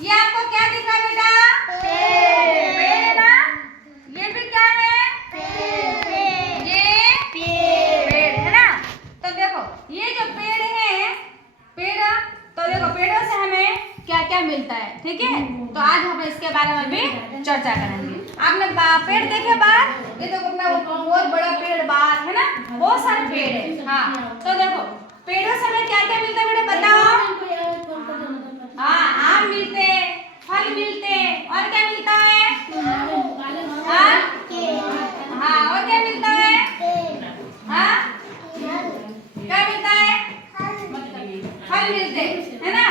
ये आपको क्या दिख रहा है बेटा? पेड़ है ना? ये भी क्या है? ये पेड़ है ना? तो देखो ये जो पेड़ है, पेड़, तो देखो पेड़ों से हमें क्या क्या मिलता है, ठीक है? तो आज हम इसके बारे में भी चर्चा करेंगे। आपने पेड़ देखे बाहर? ये देखो अपना बहुत बड़ा पेड़ बाहर है ना, बहुत सारे पेड़ है। हाँ, तो देखो पेड़ों से हमें क्या क्या मिलता है बेटा बताओ? हाँ, आम मिलते, फल मिलते, और क्या मिलता है? हाँ, हाँ, और क्या मिलता है? हाँ, क्या मिलता है? फल मिलते है ना?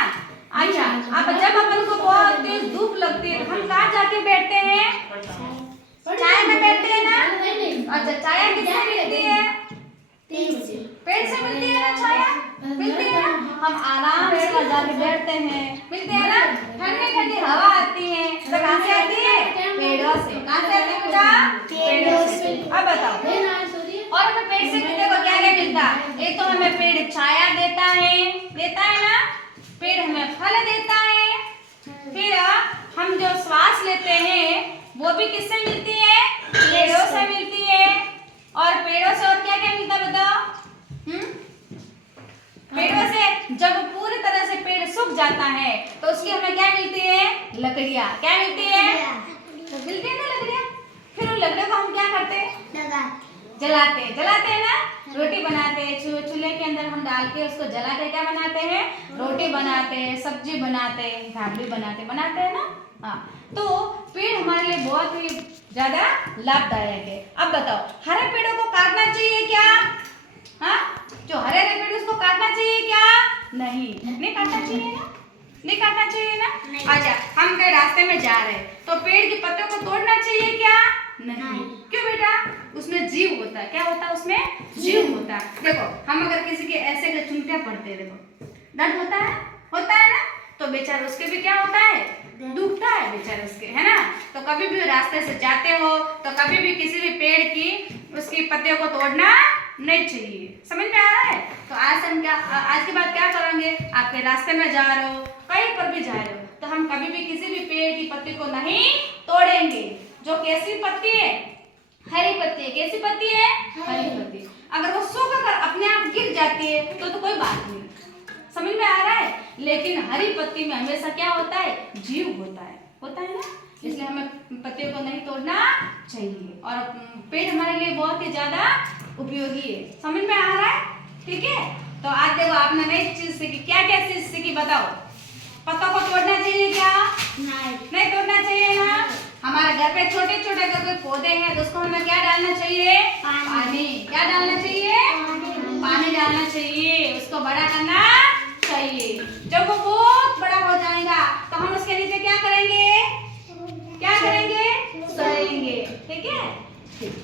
अच्छा, अब जब अपन को बहुत तेज धूप लगती है हम कहाँ जाके बैठते हैं? चाय में बैठते हैं ना? अच्छा, चाय किससे मिलती है? पेड़ से मिलती है ना? छाया मिलती है ना? हम आराम से वहाँ जाके बैठते हैं, मिलते हैं ना? ठंडी ठंडी हवा आती है, तो कहाँ से आती है? पेड़ों से। कहाँ से आती है बेटा? पेड़ों से। अब बताओ, और हमें पेड़ से देखो क्या क्या मिलता है? एक तो हमें पेड़ छाया देता है ना? पेड़ हमें फल देता है, फिर हम जो श्वास लेते हैं वो भी किससे मिलती है? पेड़ों से मिलती है। और पेड़ों से और क्या क्या मिलता है बताओ? पेड़ों से जब पूरी तरह से पेड़ सूख जाता है तो उसकी हमें क्या मिलती है? लकड़ियाँ। क्या मिलती है? मिलती है ना लकड़ियाँ। फिर उन लकड़ियों को हम क्या करते हैं? जलाते हैं ना? रोटी बनाते हैं, चूल्हे के अंदर हम डाल के उसको जला के क्या बनाते हैं? रोटी बनाते हैं, सब्जी बनाते हैं, भाजी बनाते हैं ना? हाँ, तो पेड़ हमारे लिए बहुत ही ज्यादा लाभदायक है। अब बताओ, हरे पेड़ों को काटना चाहिए क्या? हाँ, जो हरे हरे पेड़ उसको काटना चाहिए क्या? नहीं काटना चाहिए ना? नहीं काटना चाहिए ना? अच्छा, हम कहीं रास्ते में जा रहे हैं तो पेड़ के पत्तों को तोड़ना चाहिए क्या? नहीं। क्यों बेटा? उसमें जीव होता है। क्या होता है उसमें? जीव होता है। देखो हम अगर किसी के ऐसे के चुनटे पड़ते हैं, देखो दर्द होता है ना? तो बेचारा उसके भी क्या होता है? दुखता है बेचारा उसके, है ना? तो कभी भी रास्ते से जाते हो तो कभी भी किसी भी पेड़ की उसकी पत्तियों को तोड़ना नहीं चाहिए। समझ में आ रहा है? तो आज के बाद क्या करेंगे? आपके रास्ते में जा रहे हो, कहीं पर भी जा रहे हो, तो हम कभी भी किसी भी पेड़ की पत्ती को नहीं तोड़ेंगे। जो कैसी पत्ती है? हरी पत्ती है। कैसी पत्ती है? हरी पत्ती। अगर वो सूख कर अपने आप गिर जाती है तो कोई बात नहीं। समझ में आ रहा है? लेकिन हरी पत्ती में हमेशा क्या होता है? जीव होता है ना? इसलिए हमें पत्तियों को नहीं तोड़ना चाहिए। और पेड़ हमारे लिए बहुत ही ज्यादा उपयोगी है। समझ में आ रहा है? ठीक है, तो आज देखो आपने नई चीज सीखी। क्या क्या चीज सीखी बताओ? पत्तों को तोड़ना चाहिए क्या? नहीं तोड़ना चाहिए ना? हमारे घर पे छोटे छोटे अगर कोई पौधे हैं तो उसको हमें क्या डालना चाहिए? पानी। क्या डालना चाहिए? पानी डालना चाहिए। उसको बड़ा करना चाहिए। जब वो बहुत बड़ा हो जाएगा तो हम उसके नीचे क्या करेंगे? सोएंगे। ठीक है।